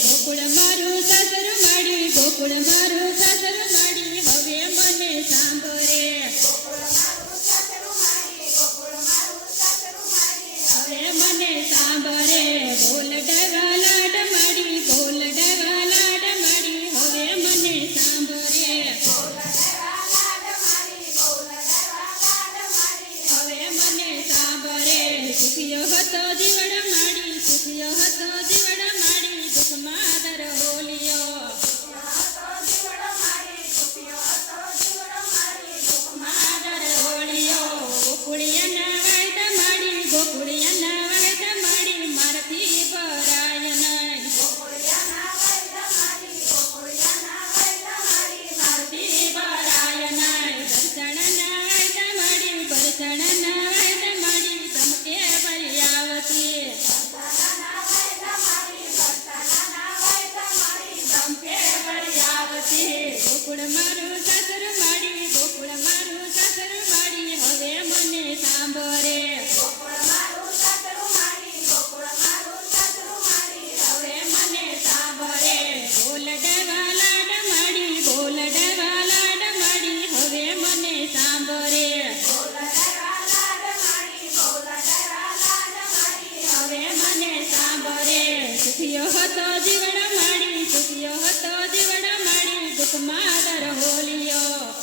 ગોકુળ મારું સાસરું માડી ગોકુળ મારું સાસરું માડી હવે મને સાંભળે હવે મને સાંભળે બોલ ડાવા લાડ માડી બોલ ડાવા લાડ માડી હવે મને સાંભળે હવે મને સાંભળે સુખિયો હતો જીવડ માડી સુખિયો હતો જીવડ માડી દુઃખમાં દર હોલિયો માદર હોલિયો ગોકુળિયાના વાયદા માડી ગોકુળિયાના વાયદા માડી મારથી ભરાય નહીં મારથી ભરાય નહીં બરસણના વાયદા માડી બરસણના વાયદા માડી ધમકે ભરી આવતી ધમકે ભરી આવતી ગોકુળ મારું સાસરું માડી ગોકુળ મારું સાસરું માડી હવે મને સાંભળે હવે મને સાંભળે બોલ ડાવા લાડ માડી બોલ ડાવા લાડ માડી હવે મને સાંભળે હવે મને સાંભળે સુખિયો હતો જીવડ માડી સુખિયો હતો જીવડ માડી દુઃખમાં દર હોલિયો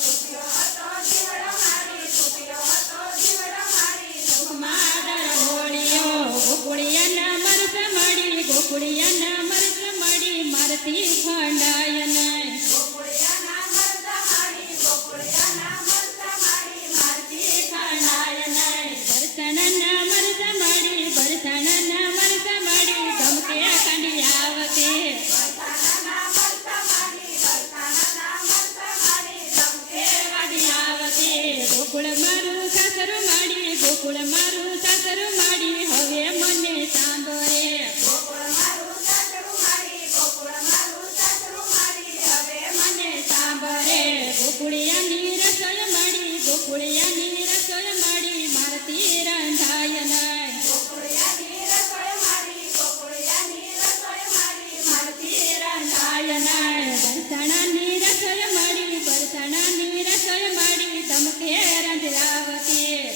દુઃખમાં દર હોલિયો ગોકુળિયાના મરસ માડી ગોકુળિયાના મરસ માડી મારથી ખંડાય નહીં મારથી ખંડાય નહીં બરસણના મરસ માડી બરસણના મરસ માડી ધમકે કાઢી આવતી કાઢી આવતી ગોકુળ મારું સાસરું માડી ગોકુળ મારું સાસરું માડી હવે મને સાંભળે મને સાંભળે ગોકુળિયાની રસોઈ માડી ગોકુળિયાની રસોઈ માડી મારથી રંધાય નહીં મારથી રંધાય નહીં બરસણાની રસોઈ માડી બરસણાની રસોઈ માડી ધમકે રંધાવતી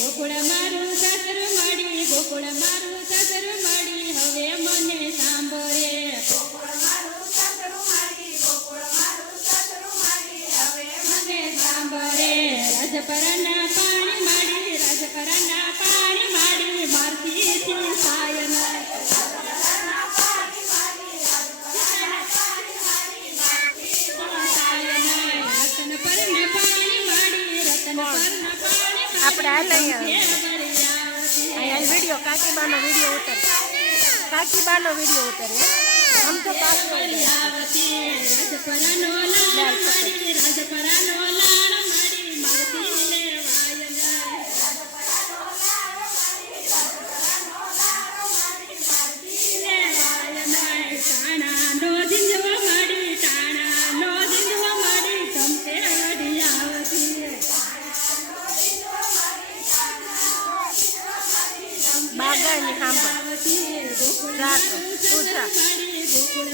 ગોકુળ મારું સાસરું માડી ગોકુળ મારું સાસરું માડી હવે મને સાંભળે મને સાંભળે રાજપરાના પાણી માડી રાજપરાના પાણી માડી મારથી થાય નહીં રતન પરના પાણી માડી રતન પરના પાણી આપણે હાલ અહીંયા વિડીયો કાકીબાનો વિડીયો ઉતરે કાકીબાનો વિડીયો ઉતરે આમ તો રાજપરાનો લાડ માડી રાજપરાનો લાડ માડી મારથી લેવાય નહીં ટાણાનો ઝીંઝવો માડી ટાણાનો ઝીંઝવો માડી ધમકે વળી આવતી બાગાની સાંભળ રાત પૂછા ગોકુળ